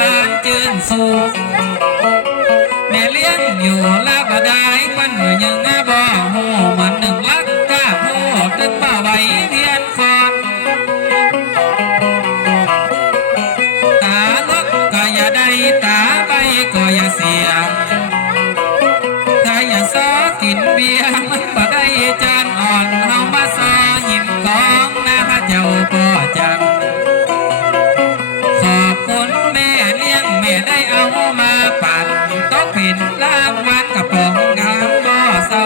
บ้านจืนสู่แม่เลี้ยงอยู่ละบ่ได้วันเมื่อยังบ่หูมันหนึ่งลักกะหูตึงบ่ไหวเพียนคอนตาลกก็อย่าได้ตาใบก็อย่าเสียถ้าอย่าซ้อกินเบียร์มันบ่ได้จานอ่อนเฮามาซ้อยิ้มของหน้าพระเจ้าก็จังขอบคุณแม่เลี้ยงแม่ได้เอามาปั่นต้องเป็นรางวัลกระป๋องงามบ่เศร้า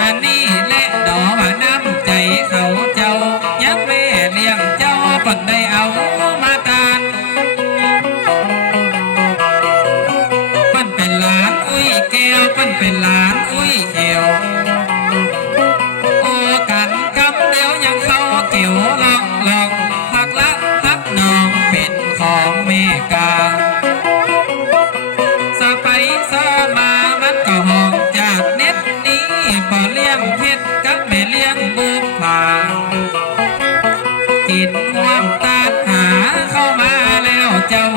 อันนี้แหละดอกว่าน้ำใจเขาเจ้ายักแม่เลี้ยงเจ้าก่อนได้เอามาตานปั้นเป็นหลานอุ้ยแก้วปั้นเป็นหลานอุ้ยเขียวโอ้กันคำเดียวยังเขาเกี่ยวลองลองพักละพักน้องเป็นของแม่กาสะไปสะมามันก็ห้องจากเน็ตนี้บ่เลี้ยงเพชรกับแม่เลี้ยงบุกผากินห่วงตาหาเข้ามาแล้วเจ้า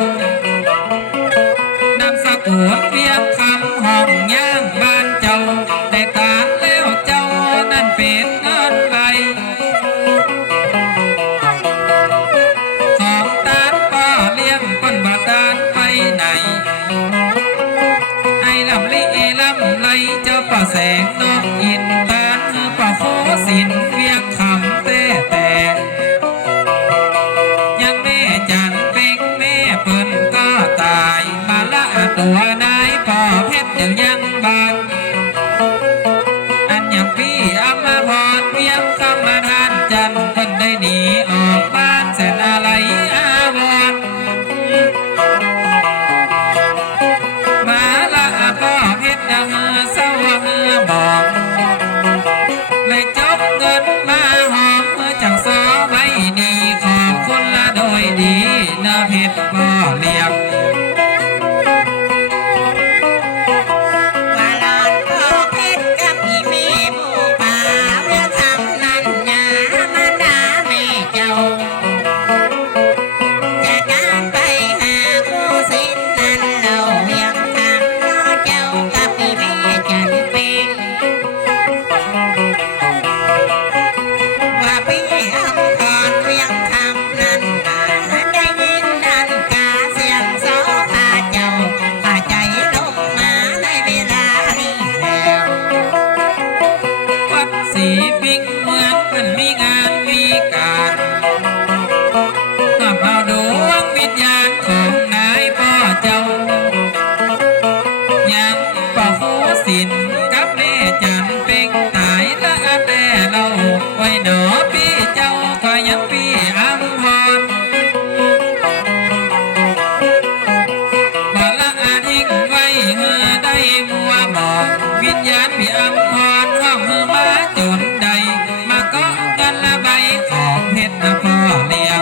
นำสกุลเพียงคำห้องย่างบ้านเจ้าแต่ตาแล้วเจ้านั่นเป็นเงินไรของตาป้าเลี้ยงก้นบาตานไปไหนไอ้ลำลิลำไรเจ้าป่าแสงนกอินตานป่าโคสินเวียงคำแต่ยังแม่จันเป็งแม่เปิ้นก็ตายมาละตัวนายป่อเพชรยังบานอันอย่างพี่อำมาพรเวียงคำมาทานจันเพิ่นได้หนีออกบ้านแสนอะไรอาวรมาละป่อเพชรยังเศร้าบอกเลยจบเงินมาหอมจังซอไว้ดีขอบคุณละโดยดีนะเพชรพ่อเลี้ยงสีปิ้งเหมือนมันมีงานมีการนำเอาดวงวิญญาณของนายพ่อเจ้ายังป่าโคสินกับแม่จันเป็งตายละแต่เราไว้หนอพี่เจ้าก็ยังพี่อัมพรบ่ละทิ้งไว้เฮือได้มัวบอกวิญญาณพี่อัมพรห้องเฮือมาจนใดมาก็กันละใบของเพชรพ่อเลี้ยง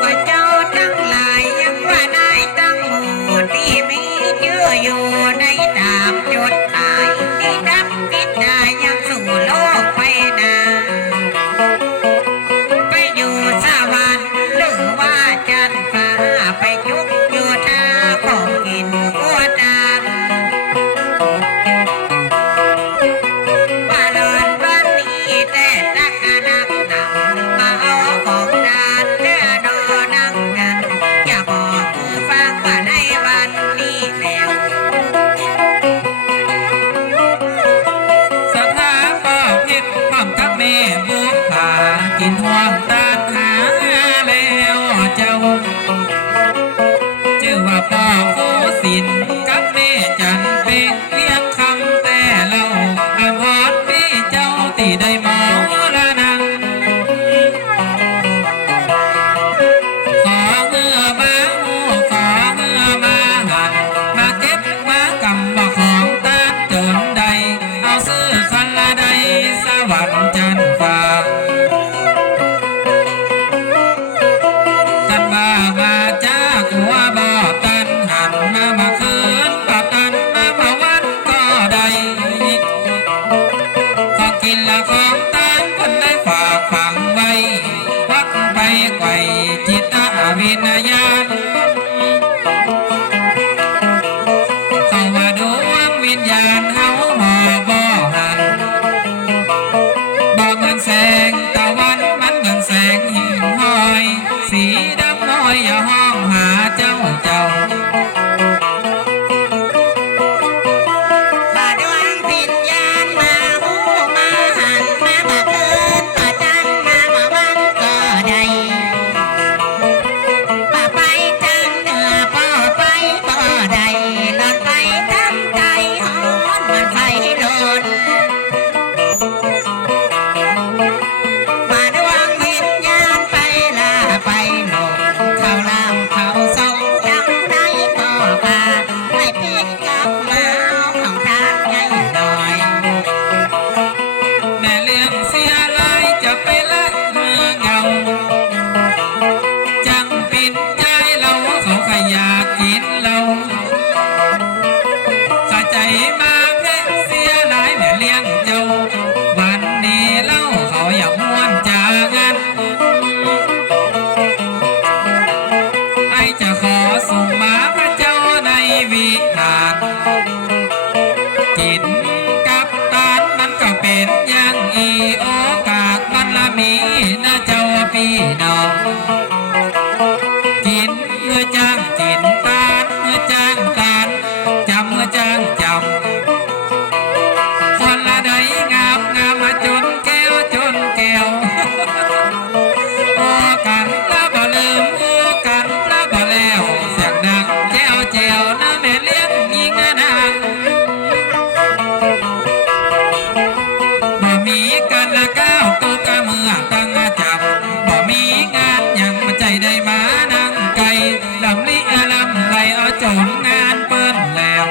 ว่าเจ้าทั้งหลายยังว่าได้ตั้งหมู่ที่มีชื่ออยู่ในตามจดตายที่ดับกินได้ยังสู่โลกไปนาไปอยู่สวรรค์หรือว่าจันทร์ฟ้าไปจุกอยู่ท่าของกินกัวดานว่าเดินบ้านนี้แต่ตักนักหนังมาเอาของดานเนื้อดอนังกันอย่าบอกคือฟังว่าในวันนี้แล้ว สถาพ่อเพชรพร้อมกับแม่บุกผากินห่วงตาหาแล้วเจ้าชื่อว่าพ่อโคสินกับแม่จันเป็งเวียงคำแต่เราอภรพี่เจ้าตีได้มองละนังขอเมื่อมาหูขอเมื่อมาหันมาเก็บมากำบ่ของตาจนใดเอาซื้อคันละใดสวรรค์จันทร์ฟ้า มีนะเจ้าพี่น้องจินเมื่อจ้างจินตาลเมื่อจ้างตาลจำเมื่อจ้างจำคนละใดงามงามมาจนแก้วจนแก้วโอ้กันแล้วบ่ลืมโอ้กันแล้วบ่แล้วเสียงดังแจ้วแจ้วนะแม่เลี้ยงยิงนางบ่มีกันละก้าวตัวกะเมื่อตั้งจับบ่มีงานยังมาใจได้มานั่งไกลลำลิลำไหลเอาจนงานเปิ้นแล้ว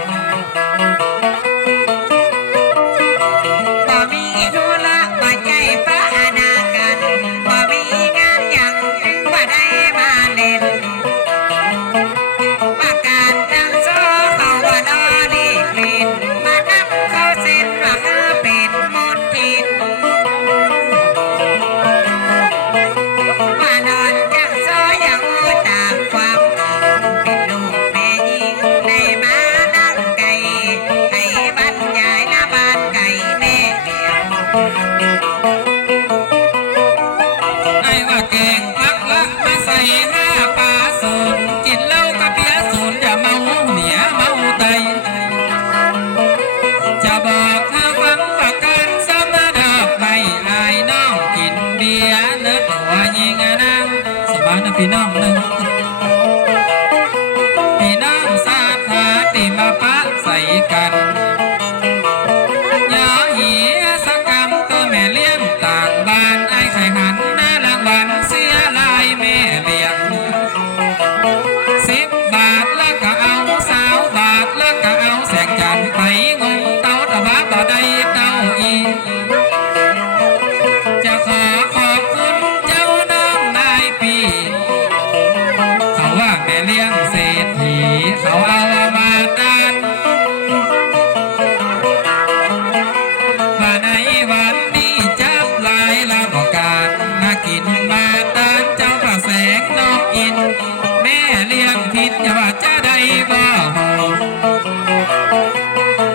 บ่มีธุระบ่ใจฟ้านากันบ่มีงานหยังจึงบ่ได้มาเล่นว่าการตั้งโซเขาบ่ดอลีกลิ่นมานับเข้าเส้นว่าเธอเป็นมนทินว่านอนจังโซอย่างโอ้ตามความเป็นลูกแม่ยิงได้มานั่งไก่ให้บรรยายหน้าบ้านไก่แม่เดียว ไอ้ว่าแกงพักละมาใส่ห้าปลาสูนกินเหล้ากับเบียร์สูนอย่าเมาเหนียเมาไตจะบอกให้ฟังว่าการสมดอกไม่อายน้องกินเบียร์เนื้อตัวยิงนางสบายนะพี่น้องหนึ่งพี่น้องสาขาตีมาปะใส่กันยอหีสักกำตัวแม่เลี้ยงต่างบ้านไอ้ไข่หันหน้ารางวัลเสียลายแม่เลี้ยง10 บาทแล้วก็เอา20 บาทแล้วก็เอาแสงจันทร์ไปงงเต้าตะวับ่ได้เต้าอีจะขอขอบคุณเจ้าน้องนายปีเขาว่าแม่เลี้ยงเศรษฐีเขาเอามาตานว่าในวันนี้จับลายลาบอกการมากินมาตานเจ้าพระแสงน้องอินแม่เลี้ยงผิดอย่าว่าจะได้บ่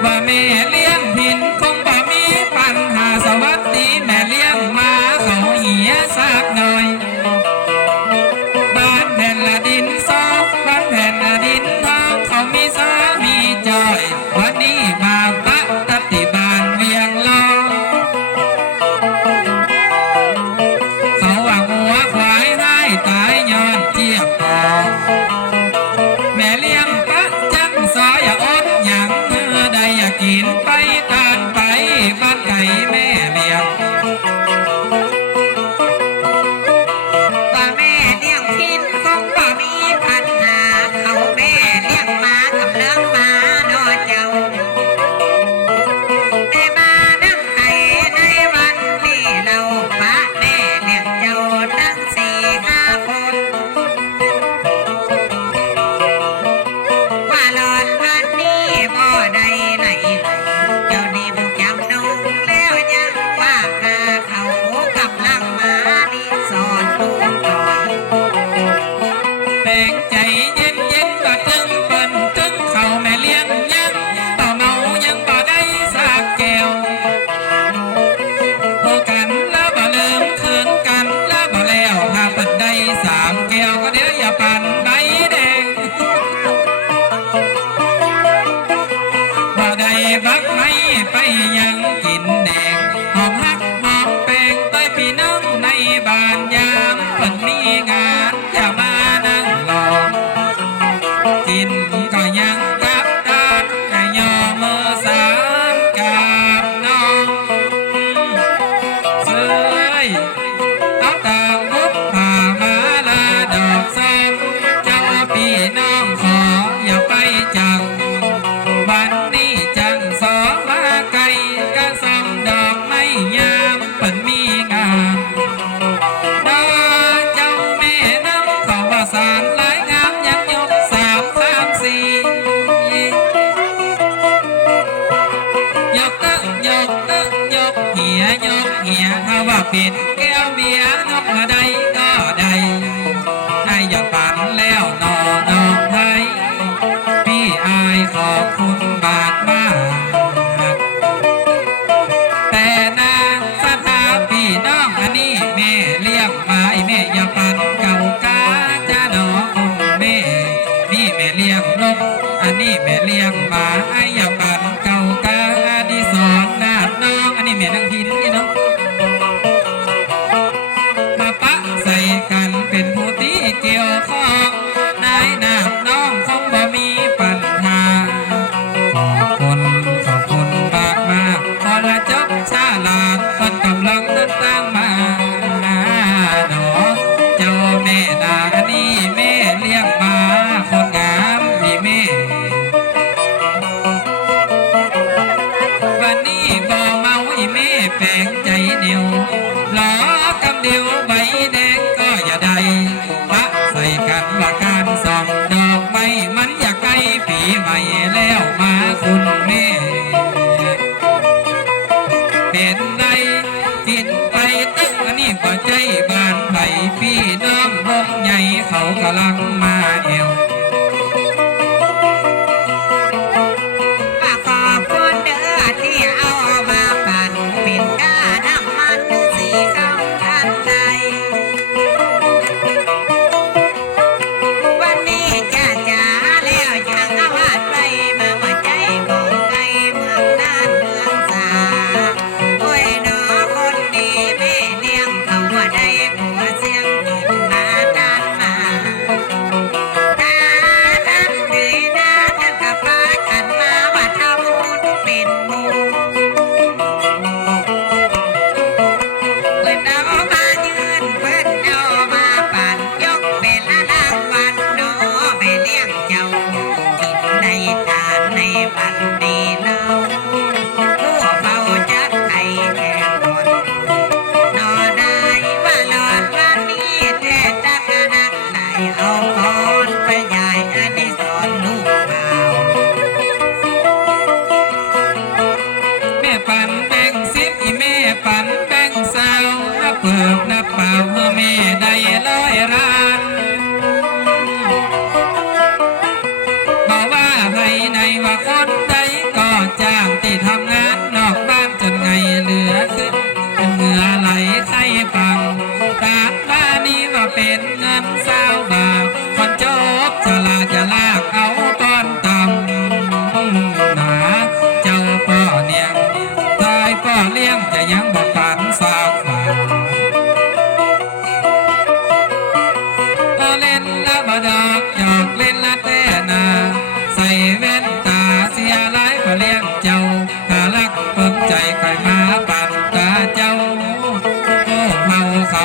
ว่าแม่เลี้ยงผิดคงบ่มีปัญหาสวัสดีแม่เลี้ยงมาเขาเหียสักหน่อยบ้านแผ่นละดินซอกบ้านแผ่นละดินทองเขามีสามีจอยวันนี้มาปะตัดที่บ้านเวียงลอเขาว่าหัวควายให้ตายย้อนเจียบคอแม่เลี้ยงปะจังซอยอย่าอดหยังเมื่อใดอยากกินไปตานไปบ้านไก่แม่เลี้ยง ว่าแม่เลี้ยงพินคงบ่มีปัญหาเขาแม่เลี้ยงหมากับเลี้ยงหมาเนอเจ้าได้มานั่งไข่ในวันนี้เราปะแม่เลี้ยงเจ้าตั้ง4-5 คนว่าหลอนวันนี้บ่ได้ไหลเจ้านิ่มจำนงแล้วยังว่ากาเขากำลังมาดีสอนลูกหน่อย แปลงใจเย็นเย็นก็ถึงเปิ้นถึงเขาแม่เลี้ยงยังต่อเมายังบ่ได้สักแก้วพอกันแล้วบ่ลืมคืนกันแล้วบ่แล้วหากเปิ้นได้3 แก้วก็เดี๋ยวอย่าปั่นใบแดงบ่ได้บักไม่ไปยังกินแดงหอมฮักหอมแป้งใต้พี่น้องในบ้านยามเปิ้นมีงานอย่ามานั่งรอกินก็ยังกับดานก็ย่อมือ3กับน้องเสื้อยเอาต่างมุกผ่ามาลาดอกซ้ำเจ้าพี่น้องขออย่าไปจังวันนี้จังสองมาไกลก็ส่องดอกไม้ยามเปิ้นมีงานดอเจ้าแม่น้ำเขาว่าสารหลายงามยังยก3-4ยกเตะยกเตะยกเหียยกเหียถ้าว่าเป็นแก้วเบียร์นกมาใดก็ได้ให้อย่าปั่นแล้วนองไทยพี่อายขอบคุณบาทมากแต่นางสถาพี่น้องอันนี้แม่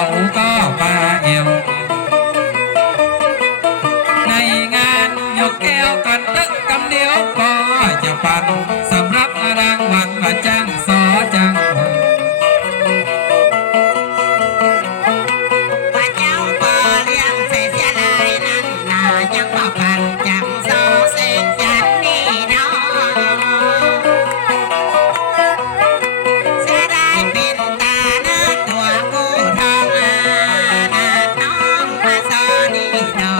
เขาก็มาเอวในงานยกแก้วกันตึกกำเดียวก็จะปันสำหรับรางวัลมาจ้างสอจังว่าเจ้าบ่เลี้ยงใส่เสียลายนั้นนายังบ่ปันจังโซเสกจันนี่เนาะเสียดายเป็นตาเนื้อตัวผู้ทองนาน้องมาซอนี่ดอ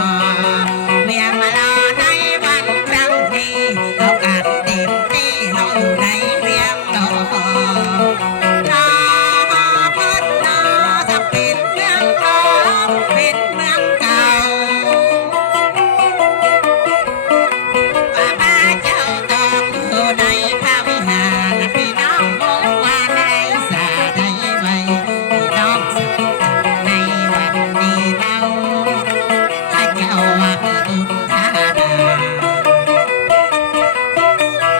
กเวียงมารอในวันครั้งนี้เอากันเต็มที่เราอยู่ในเวียงดอกน้อพ้นน้อจะเป็นเมืองร้องเป็นเมืองเก่าว่ามาเจ้าต้องอยู่ในพระวิหารพี่น้องมองว่าในสาได้ไว้พี่น้องสักในวันนี้เราข้าเจ้าว่ามีบุญทานา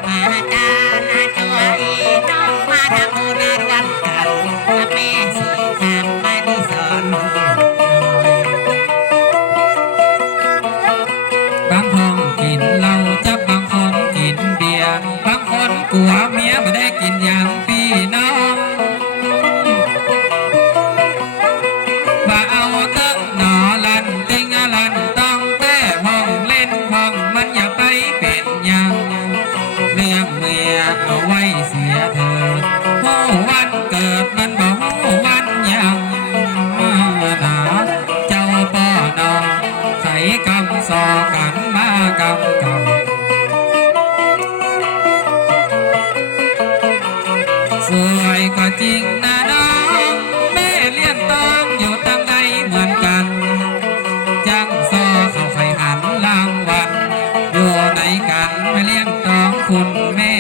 มาตานาจอยน้องมาทำบุญรวมกันแม่สีคำมาดิสอนหน่อย บางคนกินเหล้าจับบางคนกินเบียร์บางคนกลัวเมียไม่ได้กินอย่างพี่น้องว่าเอาเตอะหนอลันติงลันต้องแต่ห้องเล่นห้องมันอย่าไปเป็นอย่างเลี้ยงเมียเอาไว้เสียเถิดโอ้วันเกิดมันบอกวันยังหนาเจ้าป้อนอใส่กำสอกันมากำเก่าสวยก็จริงนะน้องแม่เลี้ยงต้องอยู่ตั้งใดเหมือนกันจังซอเขาไฟหันรางวัลอยู่ไหนกันไม่เลี้ยงต้องคุณแม่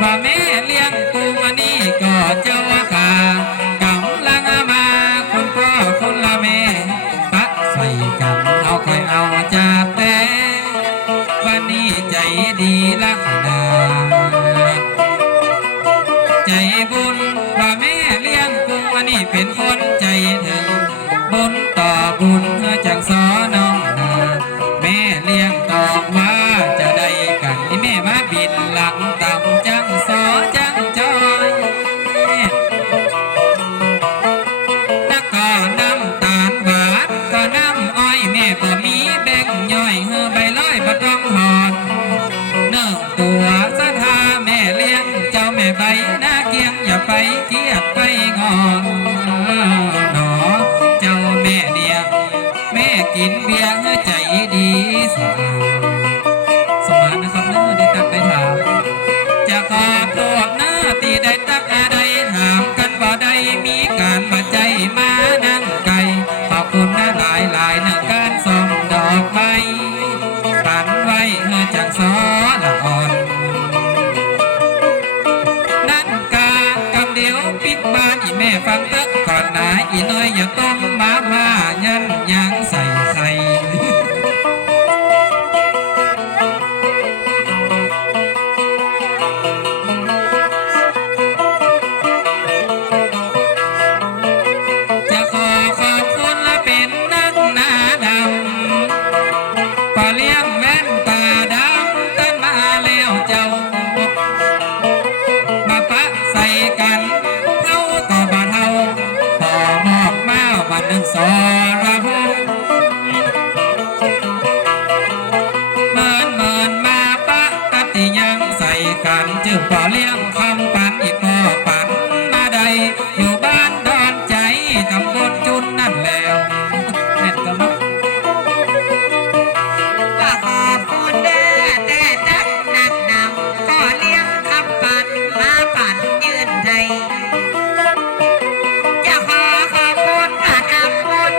ว่าแม่เลี้ยงกูมานี่ก็เจ้าว่ากากำลังมาคุณพ่อคุณละแม่ปะใส่กันเอาคอยเอาจาแต่วันนี้ใจดีลักนาใจบุญว่าแม่เลี้ยงกูมานี่เป็นคนใจถึงบุญต่อบุญจังสอน้องนาแม่เลี้ยงตอบว่าจะได้กันนี่แม่มาบินหลังต่ำจังสอจังจอยแล้วก็น้ำตาลหวานก็น้ำอ้อยแม่ก็มีแบ่งย่อยใบร้อยบัดร้องหอนเนื่องตัวสะทาแม่เลี้ยงเจ้าแม่ใบหน้าเกียงอย่าไปเกียดไปงอนหนอเจ้าแม่เดียงแม่กินเบียร์ใจดีสาสมานนะครับเนื้อได้ตักได้ถามจะขอโทษเนื้อที่ได้ตักได้ถามกันบ่ได้มีการบาดใจมานั่งไกลขอบคุณนะหลายหลายเนื้อการส่งดอกไม้ปันไว้จากสอละอ่อนนั่นกากำเดียวปิกบ้านอีแม่ฟังเตอะก่อนนะอีน้อยอย่าต้มมาม่ายันยังใส่ไข่ จะขอขอบคุณและเป็นนักหน้าดำก็เลี้ยงแว่นตาดำตั้นมาแล้วเจ้ามาปะใส่กันเท่าก็บาเท่าพอมอกมาวันหนึ่งสอระหงเมินมาปะตัดที่ยังใส่กันจึงพอเลี้ยงคำปันอีกพอปันมาใดอยู่บ้านดอนใจตำบลจุนนั่นแล้วแม่นก็มั้ง ก็ขอบคุณเด้อแต่นักนำก็เลี้ยงคำปันมาปั่นยืนใจจะขอขอบคุณมาทำบุญ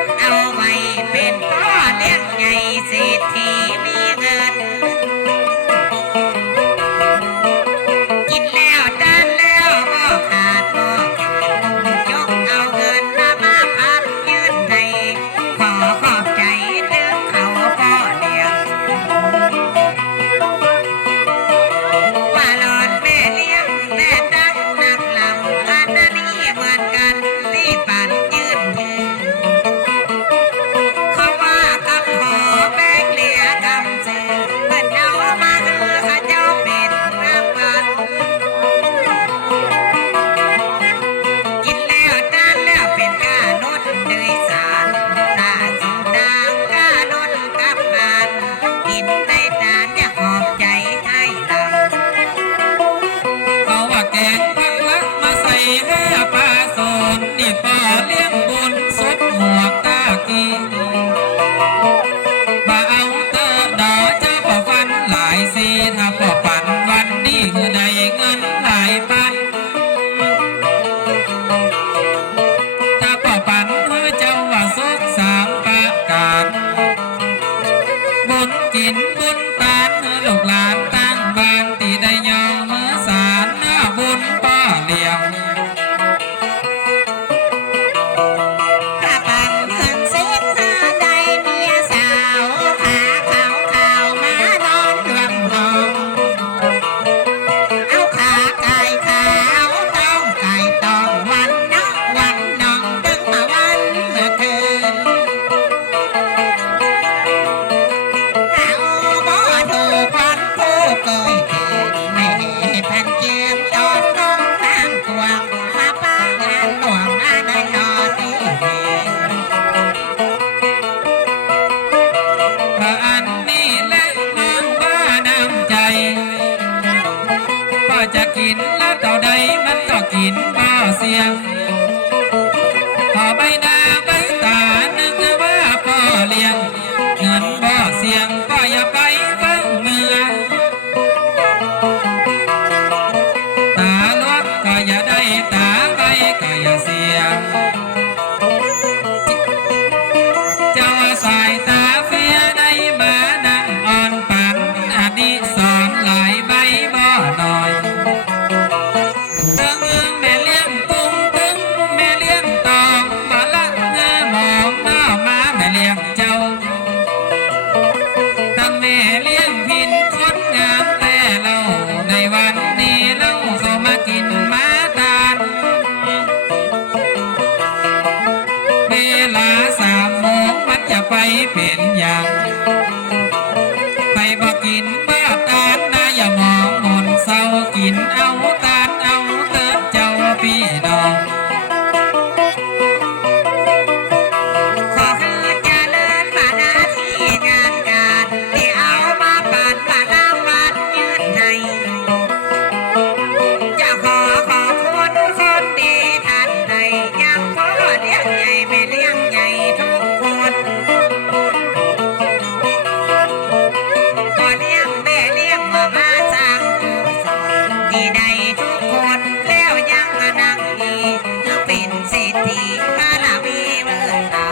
สียงพอใบหน้าใบตานึกว่าพ่อเลี้ยงเงินบ่เสียงก็อย่าไปฟังเมืองตาลวกก็อย่าได้ตาใบก็อย่าเสียงเจ้าสายตาเฟียในมานั่งอ่อนปันอดีสอนหลายใบบ่หน่อยแม่เลี้ยงกุ้งตึงแม่เลี้ยงตองบ่ละเงือมองหน้ามาแม่เลี้ยงเจ้าตั้งแม่เลี้ยงพินคนงามแต่เราในวันนี้เราเข้ามากินมาตานเวลา3 โมงมันจะไปเป็นอย่างไปบอกกินบ้าตาลนะอย่ามองมนเศร้ากินเอาตาลเอาเติมเจ้าพี่น้องขอให้เจริญมาหน้าที่งานการที่เอามาปั่นมาน้ำมันยืนในจะขอขอบคุณคนดีท่านใดยังพ่อเลี้ยงใหญ่ไม่เลี้ยงใหญ่ทุกคนพ่อเลี้ยงแม่เลี้ยงมาสร้างกุศลที่ใดทุกคนแล้วยังนั่งอีกเป็นเศรษฐีบารมีเมื่อเต่า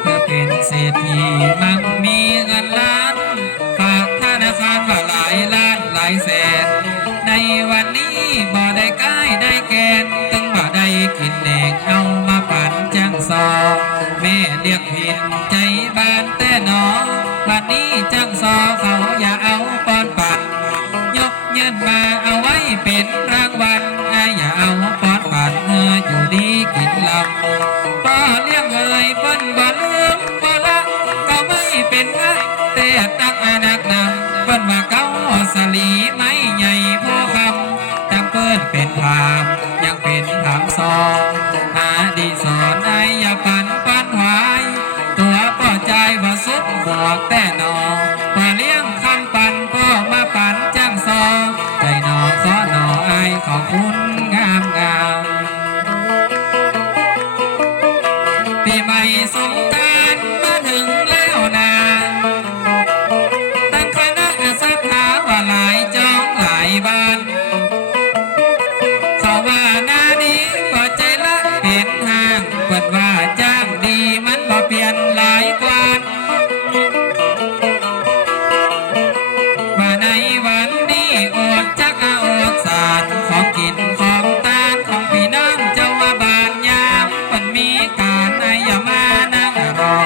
เพื่อเป็นเศรษฐีมั่งมีเงินล้านฝากธนาคารว่าหลายล้านหลายแสนในวันนี้บ่ได้ใกล้ได้แกนตึงบ่ได้กินแดงเอามาปั่นจังซอแม่เรียกผิดใจบ้านแต่หนอวันนี้จังซอเขาอย่าเอาปอนปั่นยกเงินมาเอาไว้เป็นรางวัลอย่าเอาปอนปั่นอยู่ดีกินลำพ่อเลี้ยงเอ่ยเปิ้นบ่ลืมบ่ละก็ไม่เป็นไงแต่ตักอนักนำเปิ้นว่าเก้าสลีไม้ใหญ่พอคำจังเปิ้นเป็นผามยังเป็นผามซองหาดีสอนไอ้อย่าปั่นปั้นหวายตัวป่อใจว่าสุดบอกแต่นอว่าเลี้ยงคำปั่นก็มาปั่นจังซอใจนอขอหนอไอ้ขอบคุณงามงามปีใหม่สงกรานต์มาถึงแล้วนาตั้งคณะศรัทธาว่าหลายจองหลายบ้านเขาว่าหน้านี้ก็ใจละเป็นห้างเปิดว่าจ้างดีมันบ่เปลี่ยนหลายกว่าว่าในวันนี้อดจักอดสารของกินของตานของพี่น้องเจ้าว่าบานยามมันมีการอย่ามานั่งรอ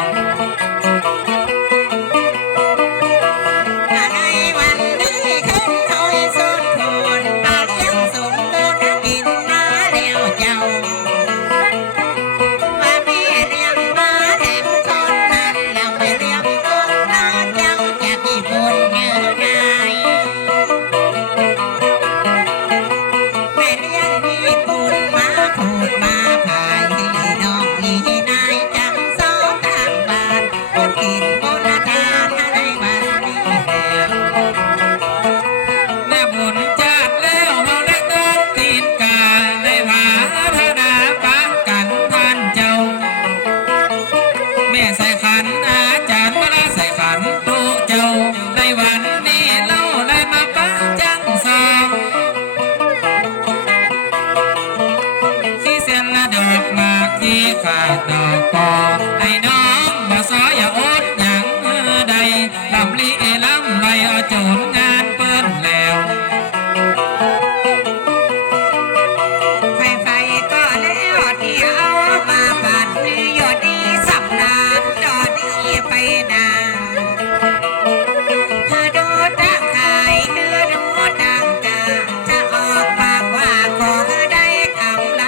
ในวันนี้ขึ้นถอยสุดคนมาเลี้ยงสมบูรณ์กินมาแล้วเจ้าว่าแม่เลี้ยงมาแถมคนนั้นแล้วไม่เลี้ยงคนนั้นเจ้าจะกี่คนเยอะไงแม่เลี้ยงมีปูนมาพูดมาพายให้น้องนี่นายจังสองทางบ้านคนกินคนทานในวันนี้แล้ว แม่บุญจัดแล้วเฮาได้ต้นตีนกาได้หาธนาปะกันท่านเจ้าแม่ใส่ขันอาจารย์มาใส่ขันตุเจ้าในวันนี้เราได้มาปะจังสองที่เสียนละดอกมากที่ขาดดอกปอไอ้น้องบ่ซออย่าอดหยังใดลำลีลำไรเอาโจนงานเปิ้นแล้ว ไฟก็แล้วที่เอามาปั่นยอดดีสำนานจอดีไปนาเธอดูตั้งขายเธอดูตั้งกาจะออกปากว่าขอได้กำไร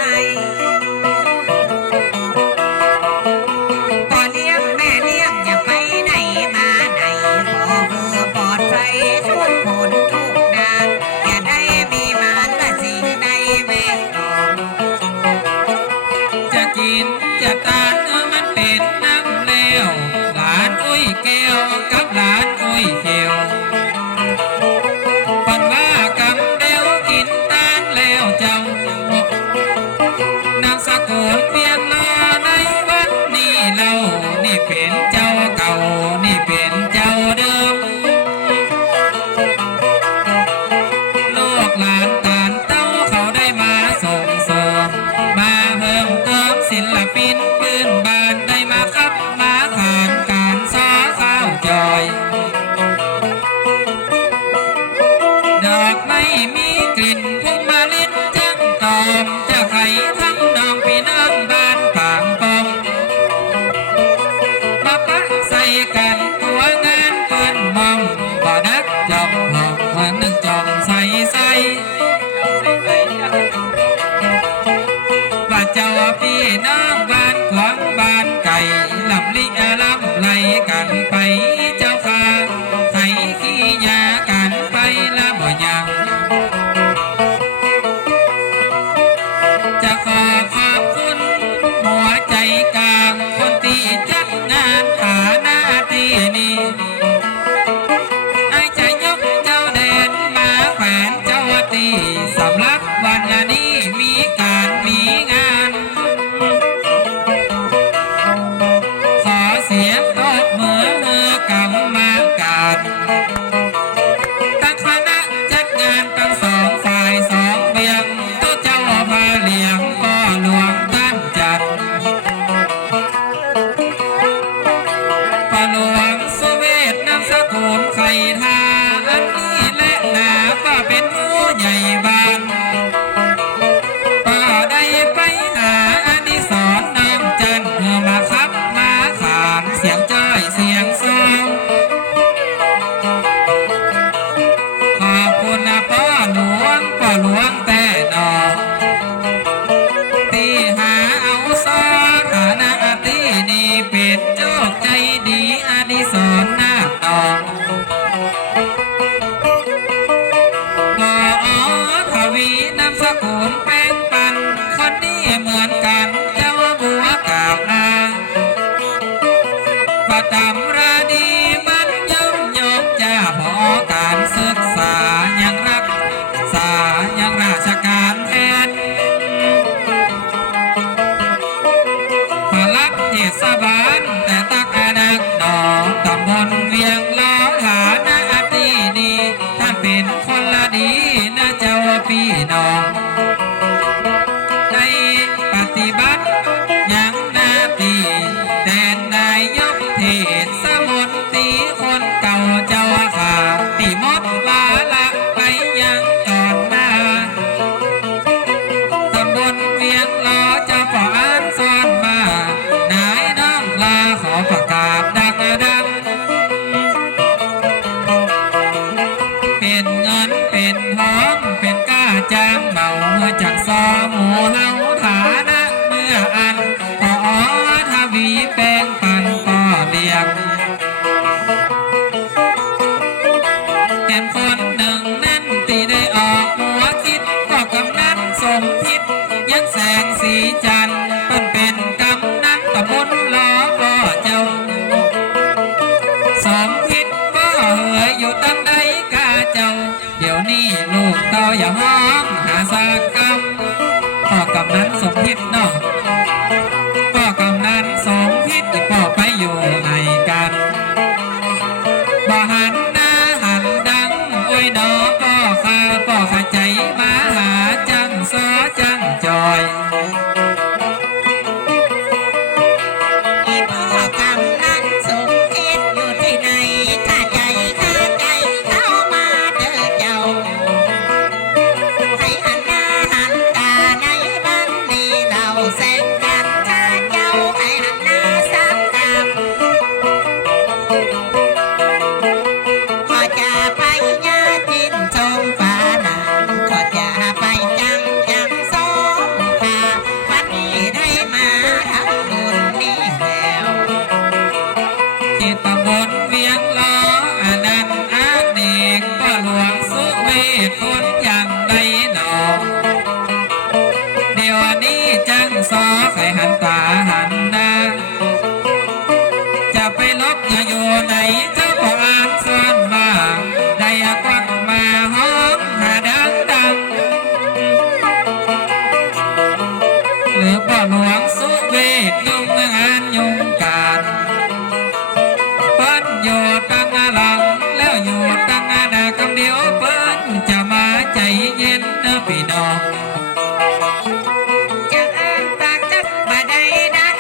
จะขอขอบคุณหัวใจกลางคนที่จัดงานหาหน้าที่นี้ไอ้จะยกเจ้าแดนมาแขวนเจ้าตีสำหรับวันนี้มีการมีงานขอเสียงตบมือกรรมการตั้งคณะจัดงานตั้งสองฝ่ายสองเบียงตัวเจ้าพาเลี้ยงพ่อหลวงท่านจัดพ่อหลวงสุเวทนามสกุลไข่ทาอันนี้และนาก็เป็นผู้ใหญ่บ้านก็ได้ไปหาอนิสรณ์น้องจันเมื่อมาคับมาขานเสียงจ้อยเสียงซองขอบคุณพ่อหลวงแต่นอที่หาเอาสอฐานะที่นี่เป็นโจกใจดีอนิสรณ์นาคดองพอทวีนามสกุลแป้งปันคนนี้เหมือนกันเจ้าบัวกาบนาประตำราดีมันย่อมยกจะพอการศึกษายังรักษายังราชการแทนพลักเทศบาลแต่ตักอนักดอกตำบลเวียงล้อฐานะที่ดีท่านเป็นคนละดีนะเจ้าพี่น้องในปฏิบัติยังนาตีแทนนายกเทศมนตรีคนเก่าเจ้าขาตีมดลาละไปยังก่อนหน้าตำบลเวียงล้อเจ้าป่ออ่านซ้อนมานายน้องลาขอประกาศดังเป็นเงินเป็นทองเป็นก้าจ้างเบาเมื่อจากซอหมูเฮาฐานะเมื่ออันขอทวีแป้งปันก็เรียงเป็นคนหนึ่งนั้นที่ได้ออกหัวคิดก็กำนันสมคิดยังแสงสีจันทร์เป็นกำนันตำบลล้อก็เจ้าสมคิดก็เหยอยู่ตั้งใดกาเจ้าเดี๋ยวนี้ลูกเต้าอย่าห้องหาสากรรมพ่อกำนันสมคิดเนาะพ่อกำนันสมคิดพ่อไปอยู่ในกันบ่หันหน้าหันดังโอ้ยดอกพ่อข้าใจมาหาจังซอจังจอย อีพ่อกำนันสมคิดอยู่ที่ไหนข้าใจเข้ามาเด้อเจ้าให้หันหน้าหันตาในบ้านนี้เราแสงกันข้าเจ้าให้หันหน้าสักกำขอจะไปญาจินชมฟ้านางขอจะไปจังสมพาวันนี้ได้มาทำบุญนี้แล้ว ที่ตำบลเวียงล้ออนันต์อาเด็กพ่อหลวงสุเวทคนอย่างใดหนอเดี๋ยวนี้จังซอใครหันตาหันหน้าจะไปลบอยู่ไหนเจ้าพ่ออ่านซ่อนมาได้ควักมาห้องหาดังหรือพ่อหลวงสุเวทยุ่งงานยุ่งการเปิ้นอยู่ตั้งหลังแล้วอยู่ตั้งหน้ากำเดียวเปิ้นจะมาใจเย็นเด้อพี่น้อง จะอ้างปากจักบ่ได้ดัด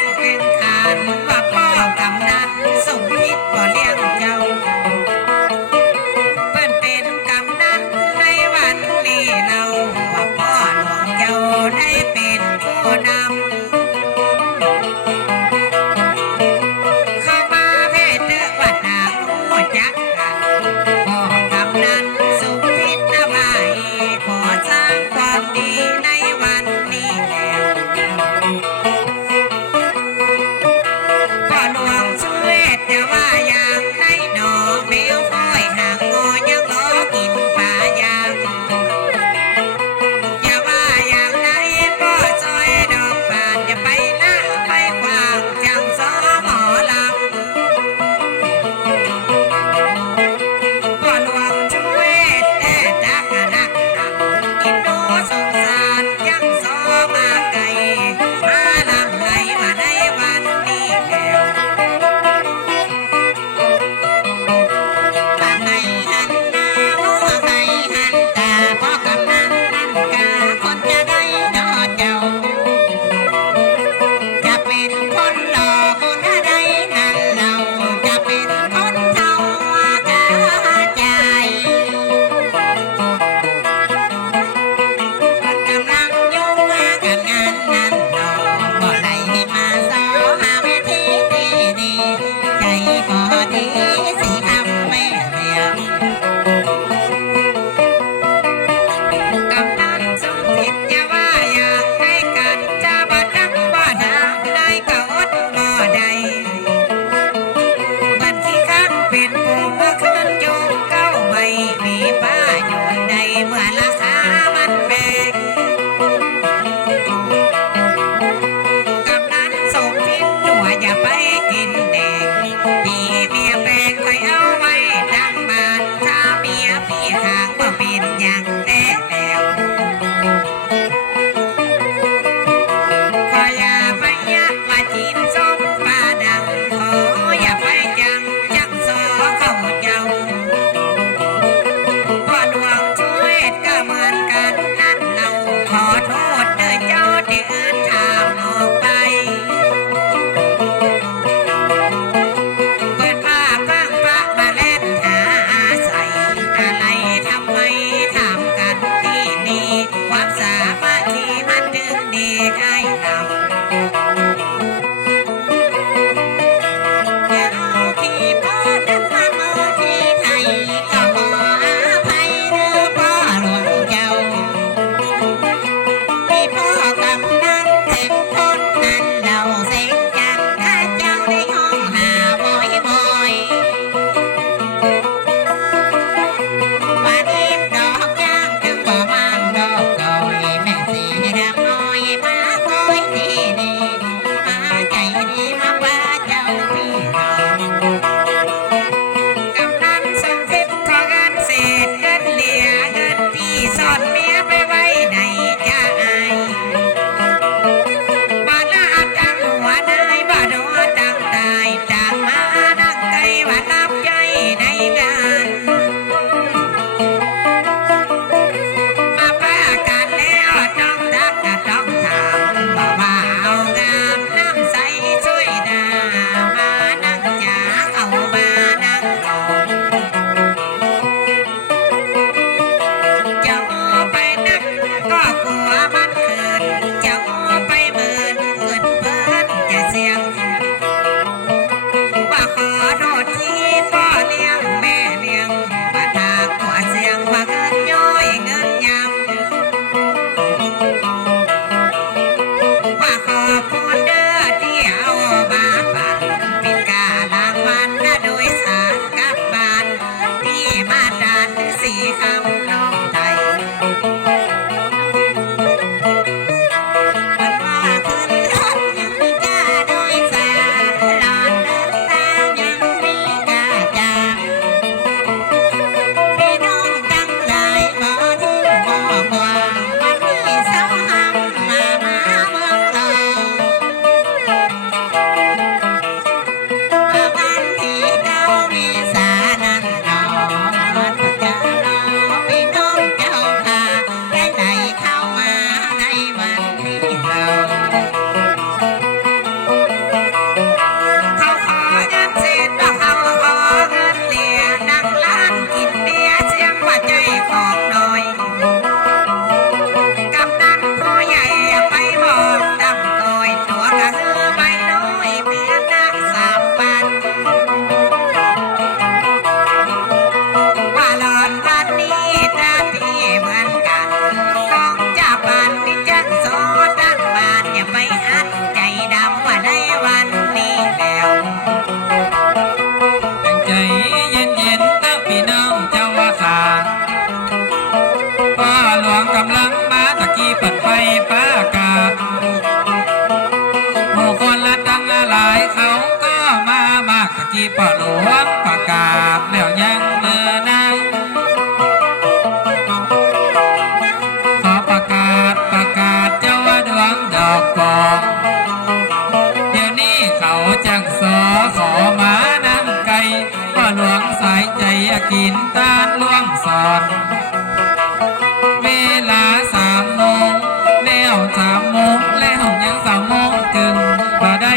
พ่อกำนันเต็มพ้นนั้นเราเสียงจังข้าเจ้าในห้องหาบ่อยวันนี้ดอกย่างถึงบ่มางดอกก้อยแม่สีดำน้อยมาคอยดีดีมาใจดีมาว่าเจ้าพี่น้องกำนันสมคิดขอเงินเศษเงินเหลือเงินที่ซ่อนเมียไปไว้ในใจมาลาตั้งหัวนายบ่าดัวตั้งตายต่างมาดังใจว่านับใจในงานมาป้ากันแล้วต้องรักก็ต้องทำบ่ว่าเอางามน้ำใสช่วยดามานั่งจ๋าเอามานั่งลงจะไปนักก็กลัวมันคืนจะไปเบินเงินเพิ่นจะเสียงว่าขอโทษที่พ่อเลี้ยงแม่เลี้ยงว่าถ้าขวเสียงว่าเงินย้อยเงินยำว่าขอบคุณเด้อที่เอามาปั่นเป็นการางวัลและโดยสารกลับบ้านที่มาดานสีคำน้องไทย มันว่าขึ้นรถยังไม่กล้าโดยสารหลอดเดินทางยังไม่กล้าจางพี่น้องจังหลายบ่ทิ้งบ่กวางวันนี้เสาหำมาเมืองเราวันที่เก้าเมษายนนั้นเราวันพระเจ้าเราพี่น้องเจ้าค่ะได้ไหลเข้ามาในวันที่เรา เขาขอเงินเศษว่าเขาขอเงินเหลียนั่งร้านกินเบียร์เสียงว่าใจของน้อยกำนันผู้ใหญ่ไปบอกดำก้อยตัวกระซื้อไปน้อยเมียนัก3 วันว่าหลอนวันนี้หน้าที่เหมือนกันของจ่าปานที่จังโซตั้งบ้านอย่าไปอัดใจดำว่าได้วันนี้แล้ว ตั้งใจเย็นๆตั้งพี่น้องเจ้าว่าขาพ่อหลวงกำลังมาตะกี้เปิดไฟป้ากาศหมู่คนละตั้งหลายเขาก็มามากตะกี้พ่อหลวงประกาศแล้วยังเมื่อนางขอประกาศเจ้าว่าดวงดอกกองเดี๋ยวนี้เขาจังสอขอมานั่งไกลพ่อหลวงสายใจกินตาลล่วงสอนเวลา3 โมงแล้ว3 โมงแล้วยัง3 โมงกึ่งบ่ได้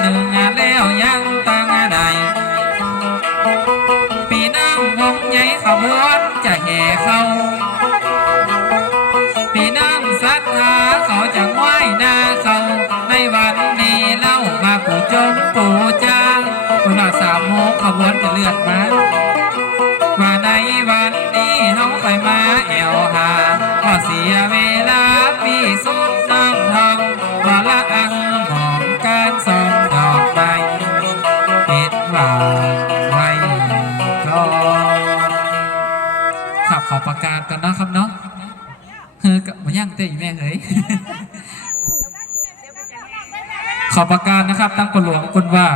หนึ่งแล้วยังตั้งใดปีน้ำวงใหญ่ขบวนจะแห่เข้าปีน้ำศรัทธาเขาจะไหว้หน้าเขาในวันนี้เล่ามาปู่จงปู่จางเวลา3 โมงขบวนจะเลือดมาว่าในวันนี้เขาไปมาแอวหาก็เสียเวลาปีสุดน้ำทองว่าละอังมองการส่องดอกใบเห็นว่าไว้ก่อนครับขอประกาศกันนะครับเนาะกับมาย่างเต้แม่เฮ้ย ขอประกาศนะครับตั้งคนหลวงคนว่า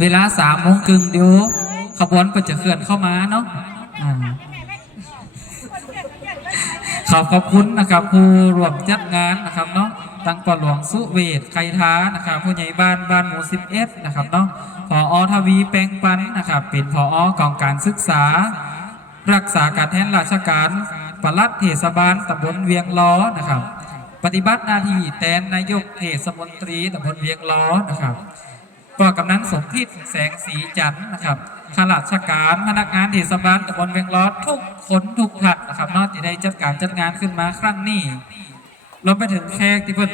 เวลา3 โมงครึ่งเดี๋ยวขบวนก็จะเคลื่อนเข้ามาเนาะขอบคุณนะครับผู้ร่วมจัดงานนะครับเนาะตั้งปหลวงสุเวศไคท้านะครับผู้ใหญ่บ้านหมู่11นะครับเนาะผอ.ทวีแปลงปันนะครับเป็นผอ.กองการศึกษารักษาการแทนราชการปลัดเทศบาลตำบลเวียงล้อนะครับปฏิบัติหน้าที่แทนนายกเทศมนตรีตำบลเวียงล้อนะครับก็กำนันสมพิษแสงสีจันทร์นะครับข้าราชการพนักงานเทศบาลตำบลเวียงล้อทุกคนทุกท่านนะครับนอกจากได้จัดการจัดงานขึ้นมาครั้งนี้รวมไปถึงแขกที่เพิ่น